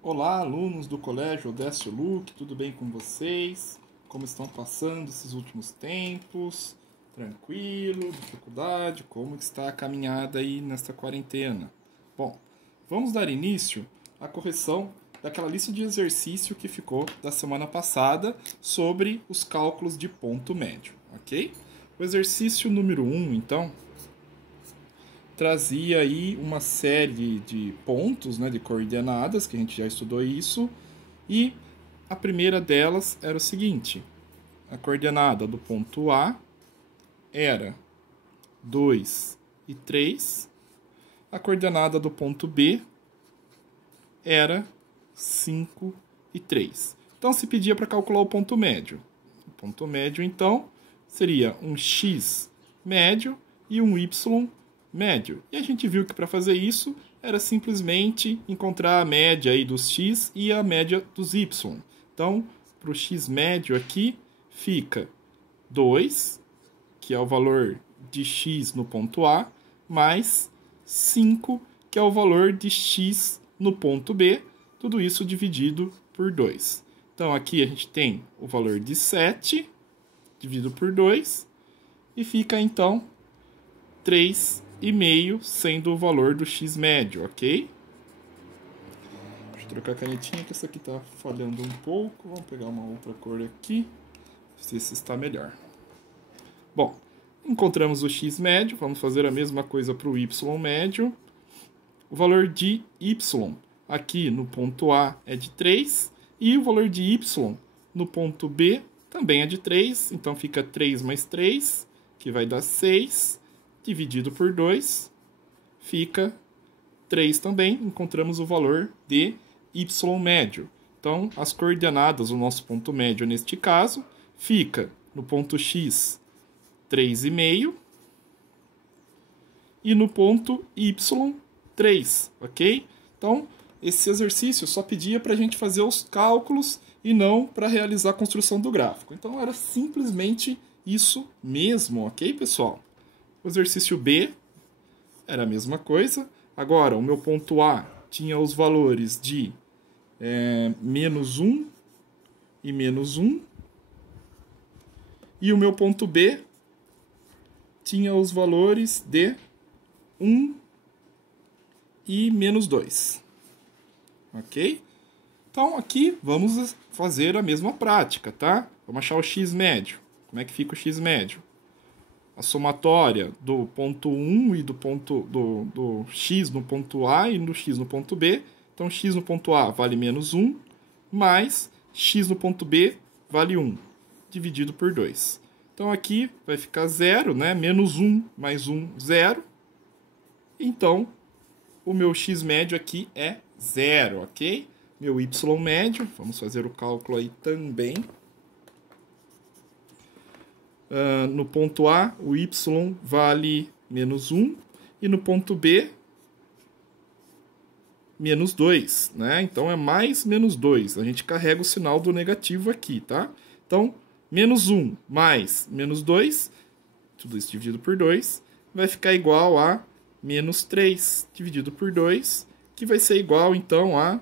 Olá, alunos do Colégio Odécio Luque, tudo bem com vocês? Como estão passando esses últimos tempos? Tranquilo? Dificuldade? Como está a caminhada aí nesta quarentena? Bom, vamos dar início à correção daquela lista de exercício que ficou da semana passada sobre os cálculos de ponto médio, ok? O exercício número 1, então, trazia aí uma série de pontos, né, de coordenadas, que a gente já estudou isso, e a primeira delas era o seguinte: a coordenada do ponto A era 2 e 3, a coordenada do ponto B era 5 e 3. Então se pedia para calcular o ponto médio. O ponto médio, então, seria um x médio e um y médio. E a gente viu que para fazer isso era simplesmente encontrar a média aí dos x e a média dos y. Então, para o x médio aqui fica 2, que é o valor de x no ponto A, mais 5, que é o valor de x no ponto B, tudo isso dividido por 2. Então, aqui a gente tem o valor de 7, dividido por 2, e fica, então, 3,5 sendo o valor do x médio, ok? Deixa eu trocar a canetinha, que essa aqui está falhando um pouco. Vamos pegar uma outra cor aqui, ver se está melhor. Bom, encontramos o x médio, vamos fazer a mesma coisa para o y médio. O valor de y aqui no ponto A é de 3, e o valor de y no ponto B também é de 3, então fica 3 mais 3, que vai dar 6, dividido por 2, fica 3 também, encontramos o valor de y médio. Então, as coordenadas do nosso ponto médio neste caso, fica no ponto x 3,5 e no ponto y 3, ok? Então, esse exercício só pedia para a gente fazer os cálculos e não para realizar a construção do gráfico. Então, era simplesmente isso mesmo, ok, pessoal? O exercício B era a mesma coisa. Agora, o meu ponto A tinha os valores de menos 1 e menos 1. E o meu ponto B tinha os valores de 1 e menos 2. Ok? Então, aqui vamos fazer a mesma prática, tá? Vamos achar o x médio. Como é que fica o x médio? A somatória do ponto 1 e do x no ponto A e do x no ponto B. Então, x no ponto A vale menos 1, mais x no ponto B vale 1, dividido por 2. Então, aqui vai ficar 0, né? Menos 1 mais 1, 0. Então, o meu x médio aqui é 0, ok? Meu y médio, vamos fazer o cálculo aí também. No ponto A, o y vale menos 1, e no ponto B, menos 2, né? Então, é mais menos 2. A gente carrega o sinal do negativo aqui, tá? Então, menos 1 mais menos 2, tudo isso dividido por 2, vai ficar igual a menos 3 dividido por 2, que vai ser igual, então, a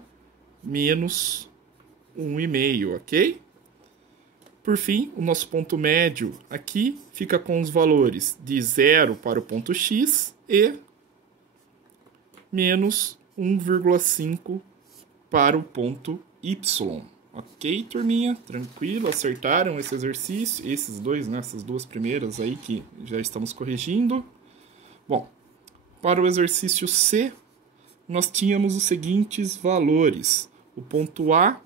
menos 1,5, ok? Por fim, o nosso ponto médio aqui fica com os valores de 0 para o ponto x e menos 1,5 para o ponto y. Ok, turminha? Tranquilo, acertaram esse exercício, esses dois, né? Essas duas primeiras aí que já estamos corrigindo. Bom, para o exercício C, nós tínhamos os seguintes valores. O ponto A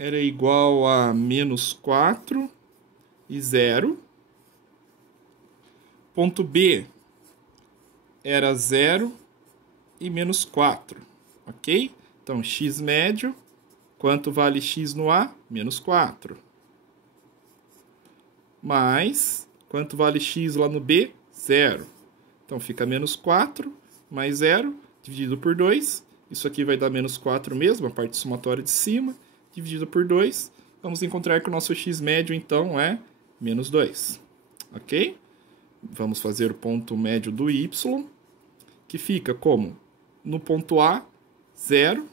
era igual a menos 4 e 0. Ponto B era 0 e menos 4, ok? Então, x médio, quanto vale x no A? Menos 4. Mais, quanto vale x lá no B? 0. Então, fica menos 4 mais 0, dividido por 2. Isso aqui vai dar menos 4 mesmo, a parte somatória de cima, dividido por 2. Vamos encontrar que o nosso x médio, então, é menos 2. Ok? Vamos fazer o ponto médio do y, que fica como? No ponto A, 0.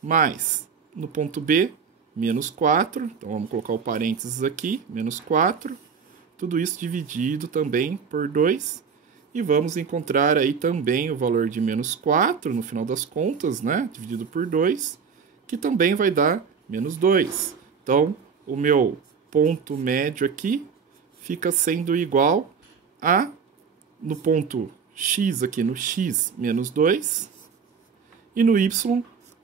mais no ponto B, menos 4. Então, vamos colocar o parênteses aqui, menos 4. Tudo isso dividido também por 2. E vamos encontrar aí também o valor de menos 4 no final das contas, né? Dividido por 2, que também vai dar menos 2. Então, o meu ponto médio aqui fica sendo igual a, no ponto x aqui, no x, menos 2. E no y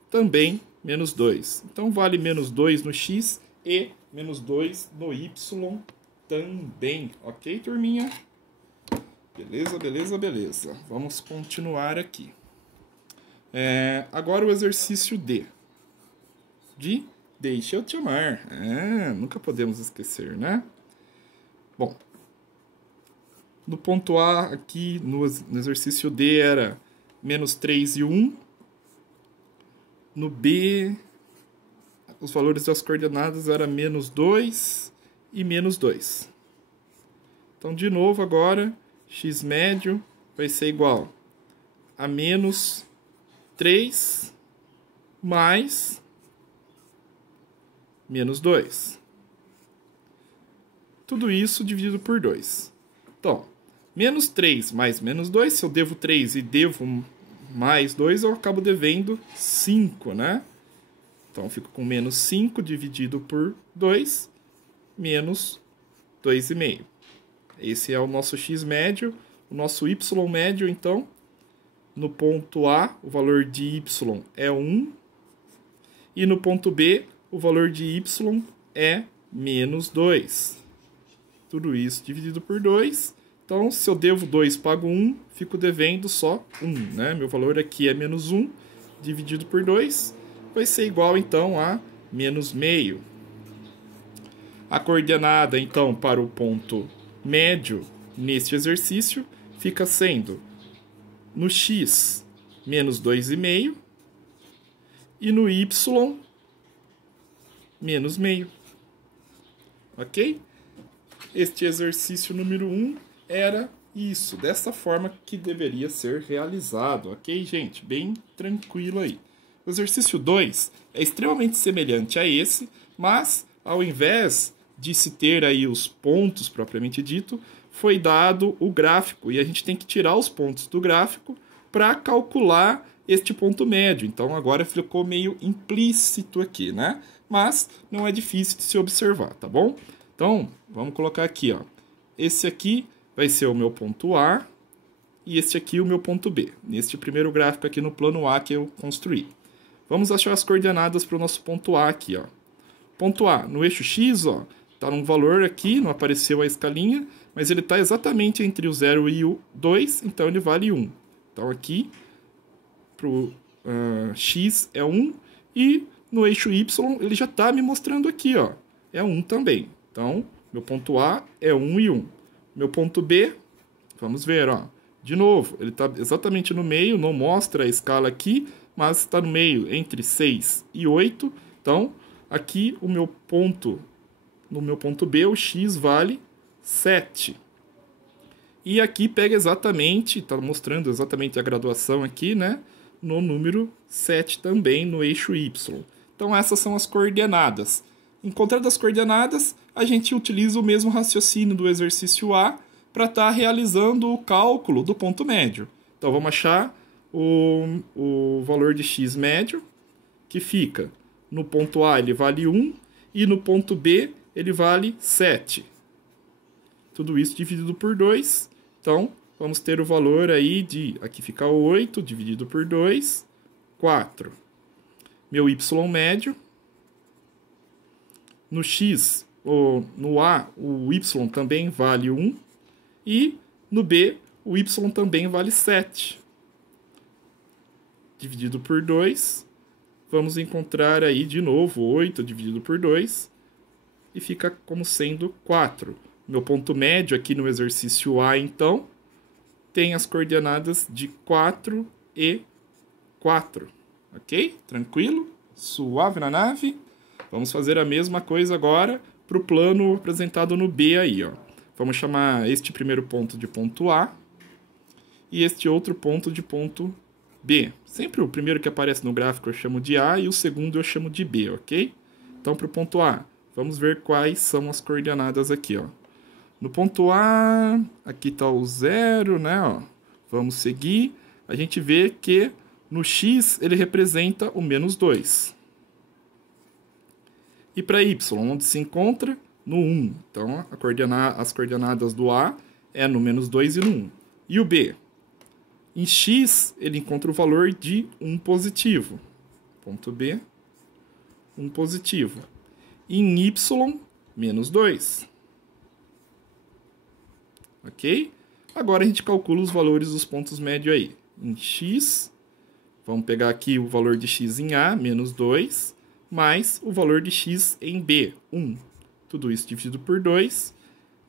também menos 2. Então, vale menos 2 no x e menos 2 no y também. Ok, turminha? Beleza, beleza, beleza. Vamos continuar aqui. Agora o exercício D. De deixa eu te amar. Nunca podemos esquecer, né? Bom, no ponto A aqui, no exercício D, era menos 3 e 1. No B, os valores das coordenadas eram menos 2 e menos 2. Então, de novo, agora, x médio vai ser igual a menos 3 mais menos 2. Tudo isso dividido por 2. Então, menos 3 mais menos 2, se eu devo 3 e devo mais 2, eu acabo devendo 5, né? Então, eu fico com menos 5 dividido por 2, menos 2,5. Esse é o nosso x médio. O nosso y médio, então, no ponto A, o valor de y é 1. E no ponto B, o valor de y é menos 2. Tudo isso dividido por 2. Então, se eu devo 2, pago 1, fico devendo só 1, né? Meu valor aqui é menos 1, dividido por 2, vai ser igual, então, a menos meio. A coordenada, então, para o ponto médio neste exercício fica sendo no x, menos 2,5, e no y, menos meio. Ok? Este exercício número 1 era isso, dessa forma que deveria ser realizado, ok, gente? Bem tranquilo aí. O exercício 2 é extremamente semelhante a esse, mas ao invés de se ter aí os pontos propriamente dito, foi dado o gráfico, e a gente tem que tirar os pontos do gráfico para calcular este ponto médio. Então agora ficou meio implícito aqui, né? Mas não é difícil de se observar, tá bom? Então, vamos colocar aqui, ó. Esse aqui vai ser o meu ponto A e este aqui o meu ponto B. Neste primeiro gráfico aqui no plano A que eu construí. Vamos achar as coordenadas para o nosso ponto A aqui, ó. Ponto A, no eixo X, ó, tá num valor aqui, não apareceu a escalinha, mas ele está exatamente entre o 0 e o 2, então ele vale 1. Então aqui, para o X é 1, e no eixo Y ele já está me mostrando aqui, ó, é 1 também. Então, meu ponto A é 1 e 1. Meu ponto B, vamos ver, ó. De novo, ele está exatamente no meio, não mostra a escala aqui, mas está no meio, entre 6 e 8. Então, aqui o meu ponto, no meu ponto B, o x vale 7. E aqui pega exatamente, está mostrando exatamente a graduação aqui, né? No número 7 também, no eixo Y. Então, essas são as coordenadas. Encontrando as coordenadas, a gente utiliza o mesmo raciocínio do exercício A para estar realizando o cálculo do ponto médio. Então, vamos achar o valor de x médio, que fica no ponto A ele vale 1 e no ponto B ele vale 7. Tudo isso dividido por 2. Então, vamos ter o valor aí de... Aqui fica 8 dividido por 2, 4. Meu y médio. No x, ou no A, o y também vale 1. E no B, o y também vale 7. Dividido por 2, vamos encontrar aí de novo 8 dividido por 2. E fica como sendo 4. Meu ponto médio aqui no exercício A, então, tem as coordenadas de 4 e 4. Ok? Tranquilo? Suave na nave? Vamos fazer a mesma coisa agora para o plano apresentado no B aí, ó. Vamos chamar este primeiro ponto de ponto A e este outro ponto de ponto B. Sempre o primeiro que aparece no gráfico eu chamo de A e o segundo eu chamo de B, ok? Então, para o ponto A, vamos ver quais são as coordenadas aqui, ó. No ponto A, aqui está o 0, né? Ó. Vamos seguir. A gente vê que no X ele representa o menos 2. E para Y, onde se encontra? No 1. Então, as coordenadas do A é no menos 2 e no 1. E o B? Em X, ele encontra o valor de 1 positivo. Ponto B, 1 positivo. Em Y, menos 2. Ok? Agora a gente calcula os valores dos pontos médios aí. Em X, vamos pegar aqui o valor de X em A, menos 2, mais o valor de X em B, 1. Tudo isso dividido por 2.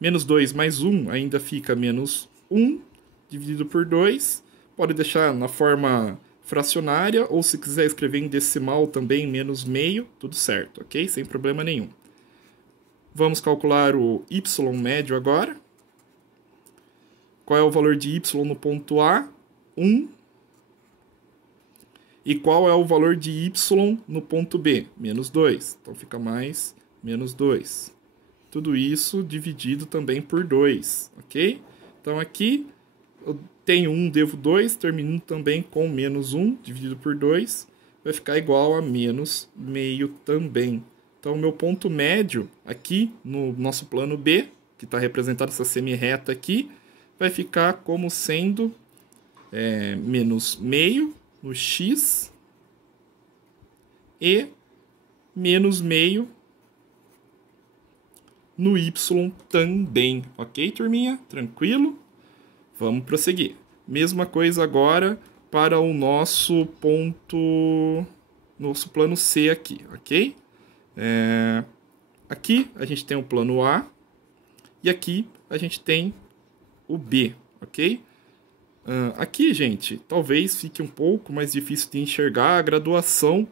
Menos 2 mais 1 ainda fica menos 1, dividido por 2. Pode deixar na forma fracionária, ou se quiser escrever em decimal também, menos meio, tudo certo, ok? Sem problema nenhum. Vamos calcular o Y médio agora. Qual é o valor de Y no ponto A? 1. E qual é o valor de Y no ponto B? Menos 2. Então fica mais menos 2. Tudo isso dividido também por 2, ok? Então aqui eu tenho 1, devo 2, termino também com menos 1, dividido por 2, vai ficar igual a menos meio também. Então o meu ponto médio aqui no nosso plano B, que está representado essa semi-reta aqui, vai ficar como sendo menos meio no X e menos meio no Y também. Ok, turminha? Tranquilo? Vamos prosseguir. Mesma coisa agora para o nosso plano C aqui, ok? Aqui a gente tem o plano A e aqui a gente tem o B, ok? Aqui, gente, talvez fique um pouco mais difícil de enxergar a graduação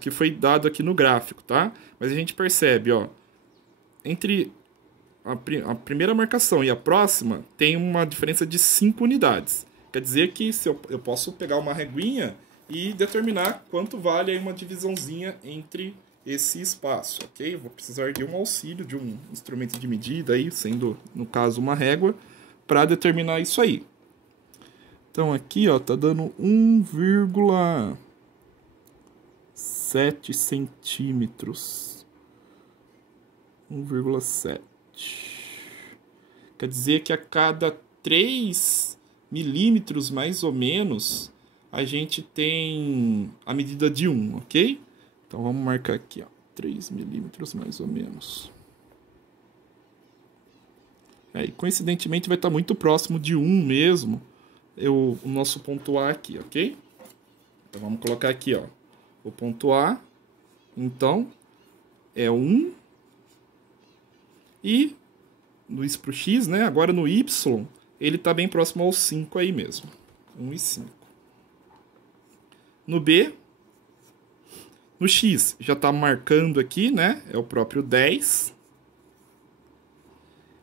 que foi dado aqui no gráfico, tá? Mas a gente percebe, ó, entre a primeira marcação e a próxima tem uma diferença de 5 unidades. Quer dizer que eu posso pegar uma reguinha e determinar quanto vale aí uma divisãozinha entre esse espaço, ok? Eu vou precisar de um auxílio, de um instrumento de medida, aí, sendo, no caso, uma régua, para determinar isso aí. Então aqui, ó, tá dando 1,7 centímetros. 1,7. Quer dizer que a cada 3 milímetros, mais ou menos, a gente tem a medida de 1, ok? Então vamos marcar aqui, ó, 3 milímetros mais ou menos. E coincidentemente vai estar muito próximo de 1 mesmo, o nosso ponto A aqui, ok? Então vamos colocar aqui, ó, o ponto A, então, é 1. E isso para o X, né? Agora no Y, ele está bem próximo ao 5 aí mesmo. 1 e 5. No B, no X já está marcando aqui, né? É o próprio 10.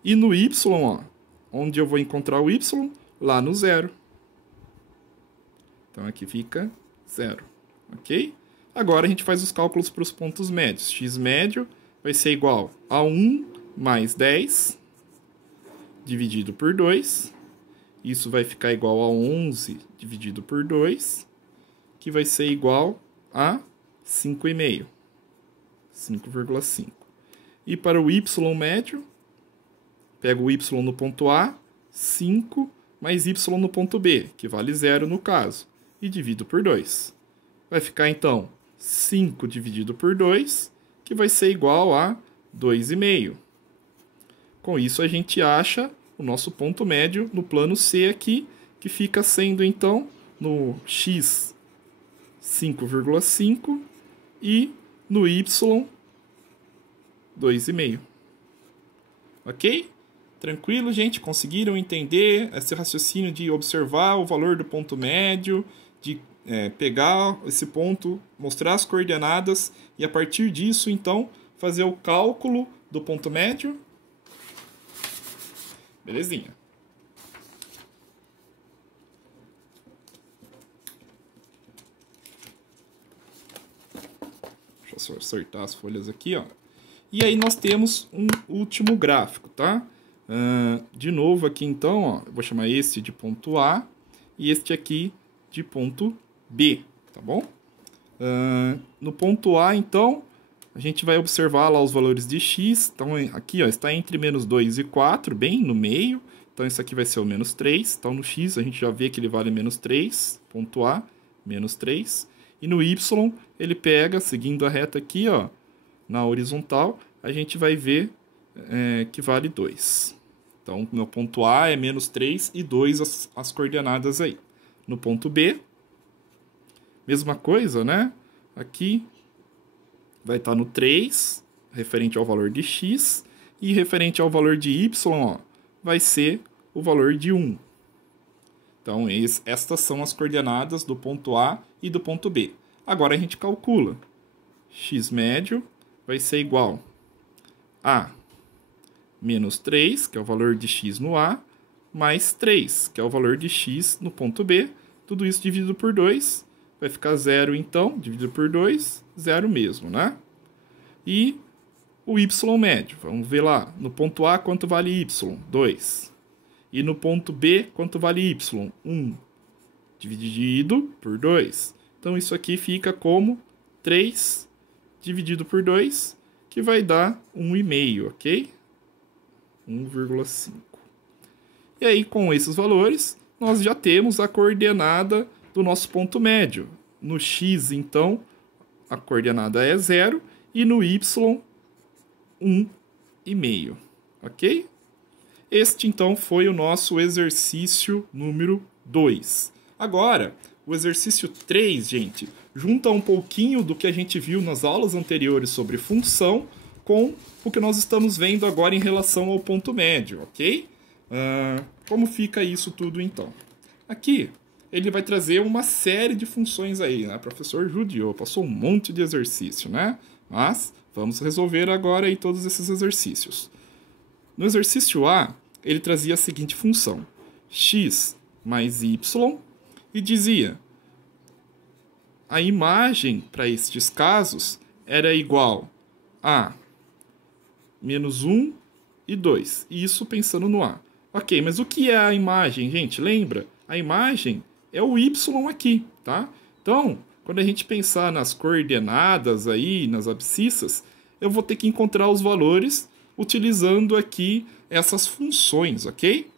E no Y, ó, onde eu vou encontrar o Y? Lá no 0. Então aqui fica 0, ok? Agora a gente faz os cálculos para os pontos médios. X médio vai ser igual a 1 mais 10, dividido por 2. Isso vai ficar igual a 11 dividido por 2, que vai ser igual a 5,5. 5,5. E para o Y médio, pego o Y no ponto A, 5, mais Y no ponto B, que vale 0 no caso, e divido por 2. Vai ficar, então, 5 dividido por 2, que vai ser igual a 2,5. Com isso, a gente acha o nosso ponto médio no plano C aqui, que fica sendo, então, no X 5,5 e no Y 2,5. Ok? Tranquilo, gente? Conseguiram entender esse raciocínio de observar o valor do ponto médio, de pegar esse ponto, mostrar as coordenadas e, a partir disso, então, fazer o cálculo do ponto médio? Belezinha. professor acertar as folhas aqui, ó. E aí nós temos um último gráfico, tá? De novo aqui então, ó, eu vou chamar esse de ponto A e este aqui de ponto B, tá bom? No ponto A, então, a gente vai observar lá os valores de x. Então, aqui ó, está entre menos 2 e 4, bem no meio. Então, isso aqui vai ser o menos 3. Então, no x, a gente já vê que ele vale menos 3, ponto A, menos 3. E no y, ele pega, seguindo a reta aqui, ó, na horizontal, a gente vai ver que vale 2. Então, meu ponto A é menos 3 e 2 as coordenadas aí. No ponto B, mesma coisa, né? Aqui vai estar no 3, referente ao valor de x, e referente ao valor de y, ó, vai ser o valor de 1. Então, estas são as coordenadas do ponto A e do ponto B. Agora a gente calcula. X médio vai ser igual a menos 3, que é o valor de x no A, mais 3, que é o valor de x no ponto B. Tudo isso dividido por 2, vai ficar 0 então, dividido por 2, 0 mesmo, né? E o y médio, vamos ver lá, no ponto A quanto vale y? 2. E no ponto B quanto vale y? 1. Dividido por 2. Então isso aqui fica como 3 dividido por 2, que vai dar 1,5, ok? 1,5. E aí, com esses valores, nós já temos a coordenada do nosso ponto médio. No x, então, a coordenada é 0 e no y, 1,5. Ok? Este, então, foi o nosso exercício número 2. Agora, o exercício 3, gente, junta um pouquinho do que a gente viu nas aulas anteriores sobre função com o que nós estamos vendo agora em relação ao ponto médio, ok? Como fica isso tudo, então? Aqui, ele vai trazer uma série de funções aí, né? O professor judiou, passou um monte de exercício, né? Mas vamos resolver agora aí todos esses exercícios. No exercício A, ele trazia a seguinte função: x mais y, e dizia a imagem para estes casos era igual a menos 1 e 2. Isso pensando no A. Ok, mas o que é a imagem, gente? Lembra? A imagem é o y aqui, tá? Então, quando a gente pensar nas coordenadas aí, nas abscissas, eu vou ter que encontrar os valores utilizando aqui essas funções, ok?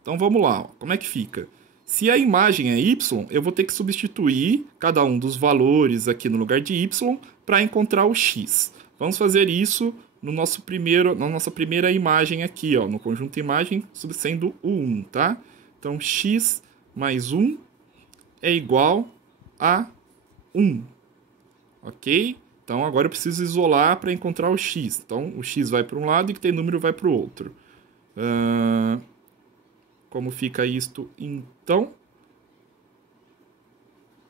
Então vamos lá, ó. Como é que fica? Se a imagem é y, eu vou ter que substituir cada um dos valores aqui no lugar de y para encontrar o x. Vamos fazer isso no na nossa primeira imagem aqui, ó, no conjunto imagem, sendo o 1, tá? Então, x mais 1 é igual a 1, ok? Então, agora eu preciso isolar para encontrar o x. Então, o x vai para um lado e que tem número vai para o outro. Como fica isto, então?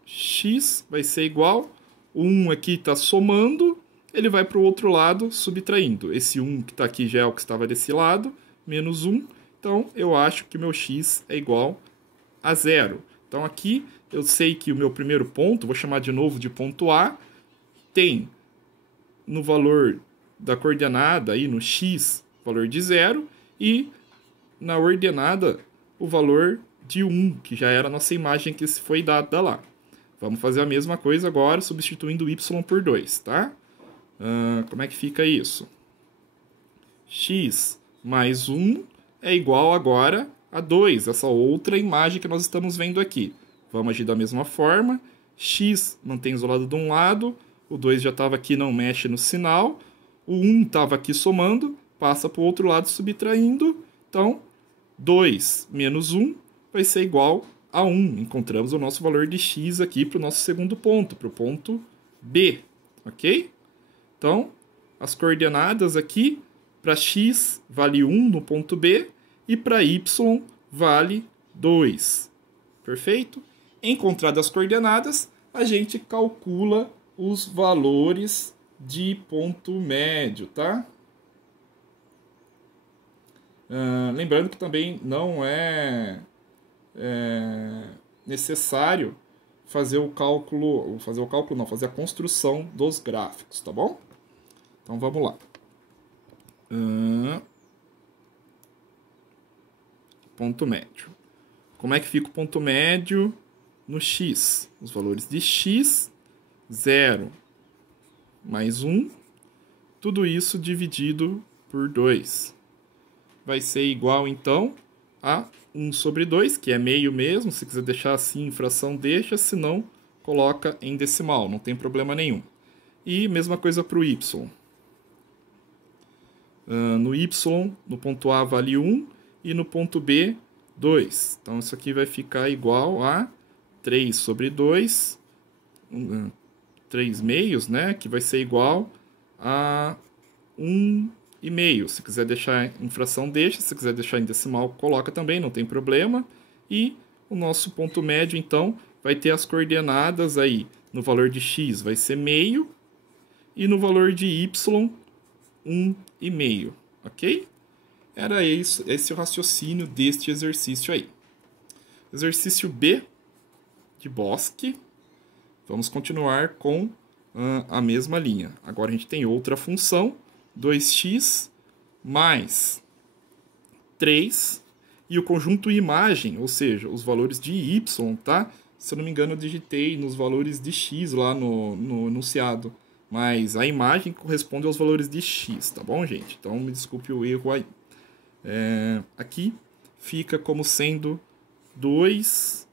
X vai ser igual, o 1 aqui está somando, ele vai para o outro lado subtraindo. Esse 1 que está aqui já é o que estava desse lado, menos 1. Então, eu acho que o meu x é igual a 0. Então, aqui eu sei que o meu primeiro ponto, vou chamar de novo de ponto A, tem no valor da coordenada, aí no x, valor de 0, e na ordenada, o valor de 1, que já era a nossa imagem que foi dada lá. Vamos fazer a mesma coisa agora, substituindo y por 2, tá? Como é que fica isso? X mais 1 é igual agora a 2, essa outra imagem que nós estamos vendo aqui. Vamos agir da mesma forma. X mantém isolado de um lado, o 2 já estava aqui, não mexe no sinal. O 1 estava aqui somando, passa para o outro lado subtraindo. Então, 2 menos 1 vai ser igual a 1. Encontramos o nosso valor de x aqui para o nosso segundo ponto, para o ponto B, ok? Então, as coordenadas aqui, para x vale 1 no ponto B e para y vale 2. Perfeito? Encontradas as coordenadas, a gente calcula os valores de ponto médio, tá? Lembrando que também não é necessário fazer o cálculo, não, fazer a construção dos gráficos, tá bom? Então vamos lá. Ponto médio. Como é que fica o ponto médio no x? Os valores de x, 0 mais 1, tudo isso dividido por 2. Vai ser igual, então, a 1 sobre 2, que é meio mesmo. Se quiser deixar assim em fração, deixa. Se não, coloca em decimal, não tem problema nenhum. E mesma coisa para o y. No y, no ponto A vale 1 e no ponto B, 2. Então, isso aqui vai ficar igual a 3 sobre 2, 3 meios, né? Que vai ser igual a 1,5. Se quiser deixar em fração, deixa. Se quiser deixar em decimal, coloca também, não tem problema. E o nosso ponto médio, então, vai ter as coordenadas aí. No valor de x vai ser meio e no valor de y, 1,5. Ok? Era esse o raciocínio deste exercício aí. Exercício B, de Bosque. Vamos continuar com a mesma linha. Agora a gente tem outra função, 2x mais 3, e o conjunto imagem, ou seja, os valores de y, tá? Se eu não me engano, eu digitei nos valores de x lá no enunciado, mas a imagem corresponde aos valores de x, tá bom, gente? Então, me desculpe o erro aí. Aqui fica como sendo 2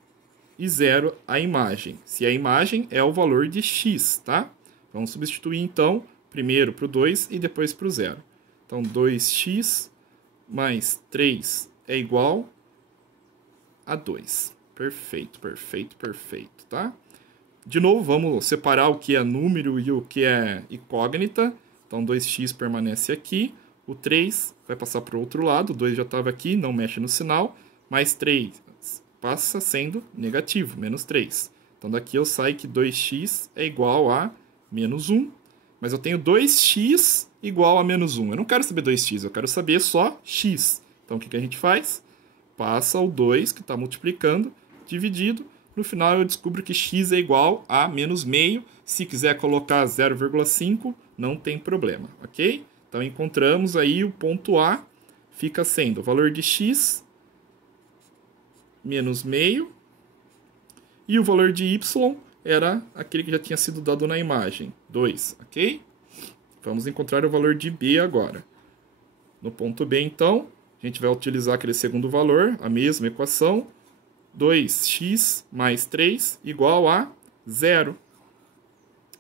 e 0 a imagem. Se a imagem é o valor de x, tá? Vamos substituir, então, primeiro para o 2 e depois para o 0. Então, 2x mais 3 é igual a 2. Perfeito, perfeito, perfeito, tá? De novo, vamos separar o que é número e o que é incógnita. Então, 2x permanece aqui. O 3 vai passar para o outro lado. O 2 já estava aqui, não mexe no sinal. Mais 3 passa sendo negativo, menos 3. Então, daqui eu saio que 2x é igual a menos 1. Mas eu tenho 2x igual a menos 1. Eu não quero saber 2x, eu quero saber só x. Então, o que a gente faz? Passa o 2, que está multiplicando, dividido. No final, eu descubro que x é igual a menos meio. Se quiser colocar 0,5, não tem problema, ok? Então, encontramos aí o ponto A, fica sendo o valor de x menos meio. E o valor de y era aquele que já tinha sido dado na imagem, 2, ok? Vamos encontrar o valor de b agora. No ponto B, então, a gente vai utilizar aquele segundo valor, a mesma equação, 2x mais 3 igual a 0.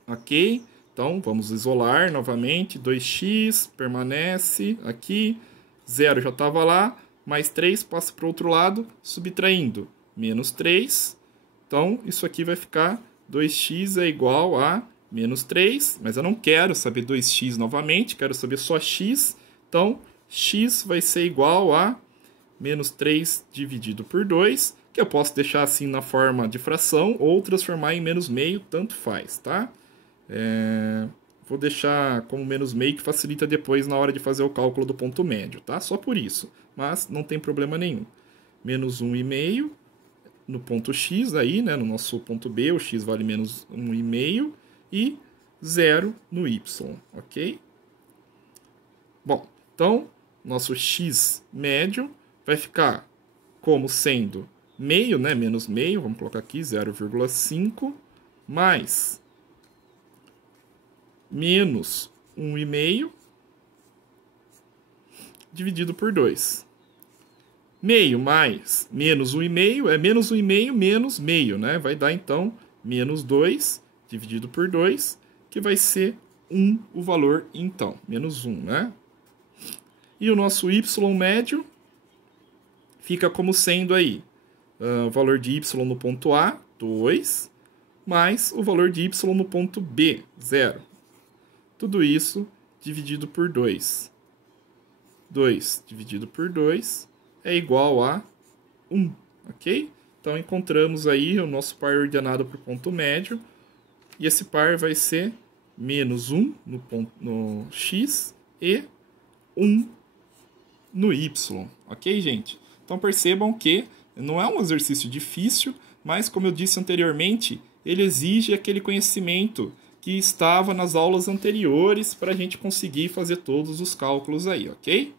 Ok? Então, vamos isolar novamente, 2x permanece aqui, 0 já estava lá, mais 3 passa para o outro lado, subtraindo, menos 3. Então, isso aqui vai ficar 2x é igual a menos 3, mas eu não quero saber 2x novamente, quero saber só x. Então, x vai ser igual a menos 3 dividido por 2, que eu posso deixar assim na forma de fração ou transformar em menos meio, tanto faz, tá? Vou deixar como menos meio, que facilita depois na hora de fazer o cálculo do ponto médio, tá? Só por isso, mas não tem problema nenhum. Menos 1,5 no ponto x aí, né? No nosso ponto B, o x vale menos 1,5 e 0 no y, ok? Bom, então, nosso x médio vai ficar como sendo meio, né? Menos meio, vamos colocar aqui 0,5, mais menos 1,5 dividido por 2. Meio mais menos 1,5 é menos 1,5 menos meio, né? Vai dar, então, menos 2 dividido por 2, que vai ser 1 o valor, então. Menos 1, né? E o nosso y médio fica como sendo aí o valor de y no ponto A, 2, mais o valor de y no ponto B, 0. Tudo isso dividido por 2. 2 dividido por 2 é igual a 1, ok? Então, encontramos aí o nosso par ordenado para o ponto médio. E esse par vai ser menos 1 no x e 1 no y, ok, gente? Então, percebam que não é um exercício difícil, mas, como eu disse anteriormente, ele exige aquele conhecimento que estava nas aulas anteriores para a gente conseguir fazer todos os cálculos aí, ok?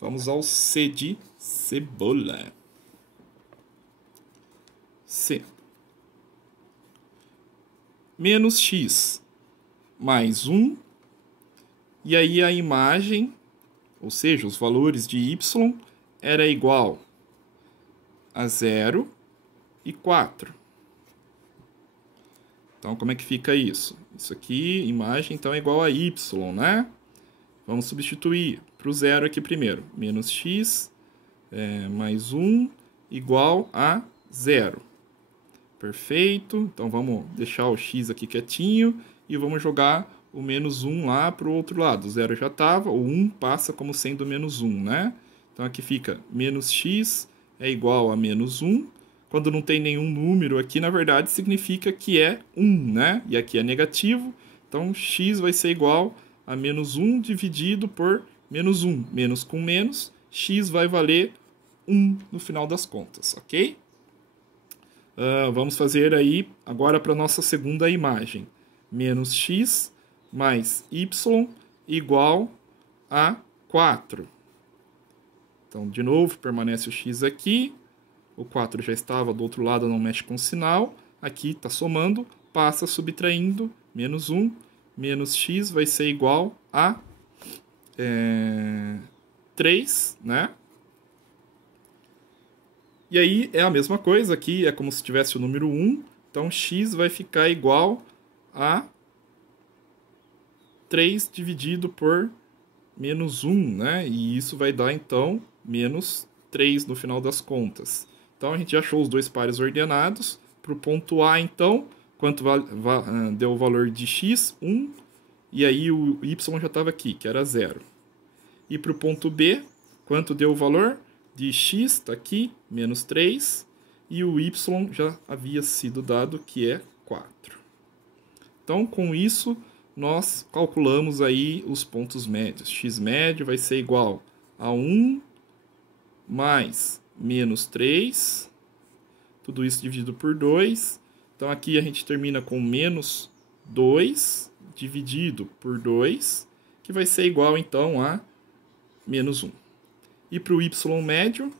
Vamos ao C de cebola. C. Menos x mais 1. E aí a imagem, ou seja, os valores de y, era igual a 0 e 4. Então, como é que fica isso? Isso aqui, imagem, então, é igual a y, né? Vamos substituir para o 0 aqui primeiro. Menos x mais 1 igual a 0. Perfeito. Então, vamos deixar o x aqui quietinho e vamos jogar o menos 1 lá para o outro lado. O 0 já estava, o 1 passa como sendo menos 1, né? Então, aqui fica menos x é igual a menos 1. Quando não tem nenhum número aqui, na verdade, significa que é 1, né? E aqui é negativo, então x vai ser igual a menos 1 dividido por menos 1. Menos com menos, x vai valer 1 no final das contas, ok? Vamos fazer aí agora para a nossa segunda imagem. Menos x mais y igual a 4. Então, de novo, permanece o x aqui. O 4 já estava do outro lado, não mexe com o sinal. Aqui está somando, passa subtraindo, menos 1. Menos x vai ser igual a 3, né? E aí é a mesma coisa, aqui é como se tivesse o número 1. Então, x vai ficar igual a 3 dividido por menos 1, né? E isso vai dar, então, menos 3 no final das contas. Então, a gente já achou os dois pares ordenados. Para o ponto A, então, quanto deu o valor de x? 1. E aí o y já estava aqui, que era 0. E para o ponto B, quanto deu o valor de x? Está aqui, menos 3. E o y já havia sido dado, que é 4. Então, com isso, nós calculamos aí os pontos médios. X médio vai ser igual a 1 mais menos 3, tudo isso dividido por 2. Então, aqui a gente termina com menos 2 dividido por 2, que vai ser igual, então, a menos 1. E para o y médio,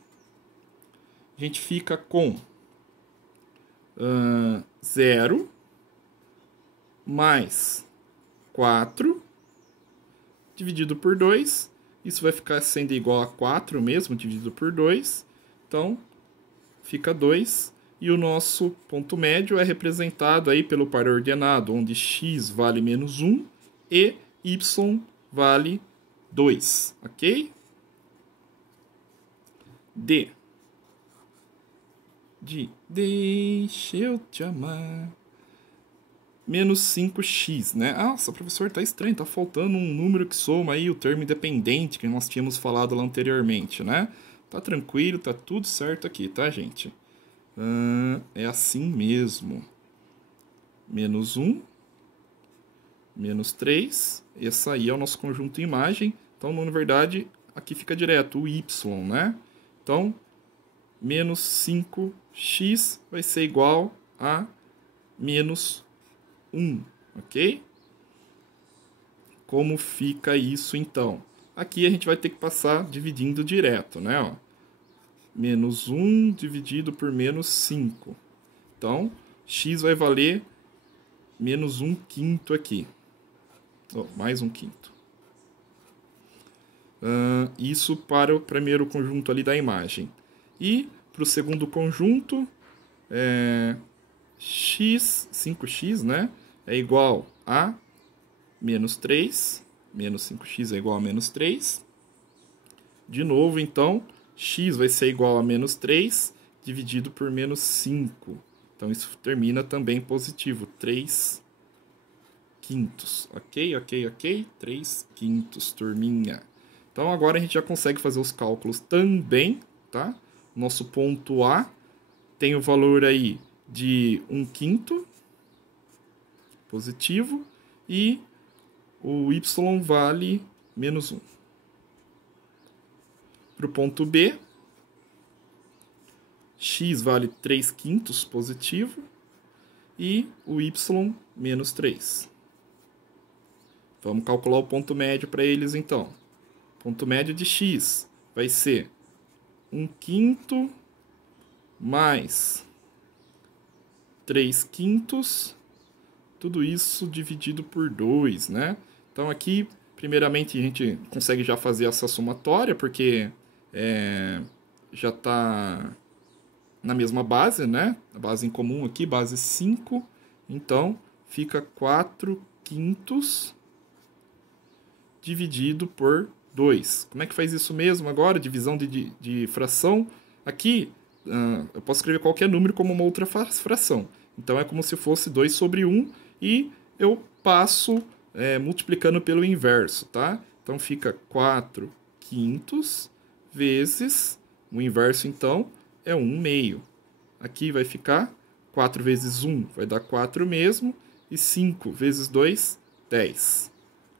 a gente fica com 0 mais 4 dividido por 2. Isso vai ficar sendo igual a 4 mesmo, dividido por 2. Então, fica 2. E o nosso ponto médio é representado aí pelo par ordenado, onde x vale menos 1 e y vale 2. Ok? D. Deixa eu te amar. Menos 5x, né? Nossa, professor, tá estranho, tá faltando um número que soma aí o termo independente que nós tínhamos falado lá anteriormente, né? Tá tranquilo, tá tudo certo aqui, tá, gente? É assim mesmo. Menos 1, menos 3, esse aí é o nosso conjunto imagem. Então, na verdade, aqui fica direto o y, né? Então, menos 5x vai ser igual a menos 1, ok? Como fica isso, então? Aqui a gente vai ter que passar dividindo direto, né? Ó. Menos 1 dividido por menos 5. Então, x vai valer menos 1/5 aqui. Mais 1/5. Isso para o primeiro conjunto ali da imagem. E para o segundo conjunto, 5x, né? É igual a menos 3. Menos 5x é igual a menos 3. De novo, então, x vai ser igual a menos 3 dividido por menos 5. Então, isso termina também positivo. 3/5. Ok? 3/5, turminha. Então, agora a gente já consegue fazer os cálculos também, tá? Nosso ponto A tem o valor aí de 1/5 positivo e o y vale menos 1. Para o ponto B, x vale 3/5 positivo e o y menos 3. Vamos calcular o ponto médio para eles, então. O ponto médio de x vai ser 1/5 mais 3/5, tudo isso dividido por 2, né? Então aqui, primeiramente, a gente consegue já fazer essa somatória, porque já está na mesma base, né? A base em comum aqui, base 5. Então, fica 4/5 dividido por 2. Como é que faz isso mesmo agora? Divisão de fração. Aqui, eu posso escrever qualquer número como uma outra fração. Então, é como se fosse 2 sobre 1 e eu passo multiplicando pelo inverso, tá? Então, fica 4/5 vezes, o inverso, então, é 1/2. Aqui vai ficar 4 vezes 1 vai dar 4 mesmo, e 5 vezes 2, 10.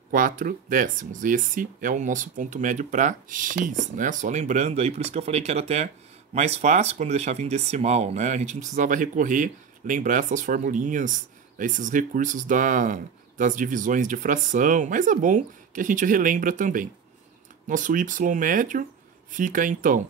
4/10. Esse é o nosso ponto médio para x, né? Só lembrando aí, por isso que eu falei que era até mais fácil quando deixava em decimal, né? A gente não precisava recorrer, lembrar essas formulinhas, esses recursos das divisões de fração, mas é bom que a gente relembra também. Nosso y médio fica, então,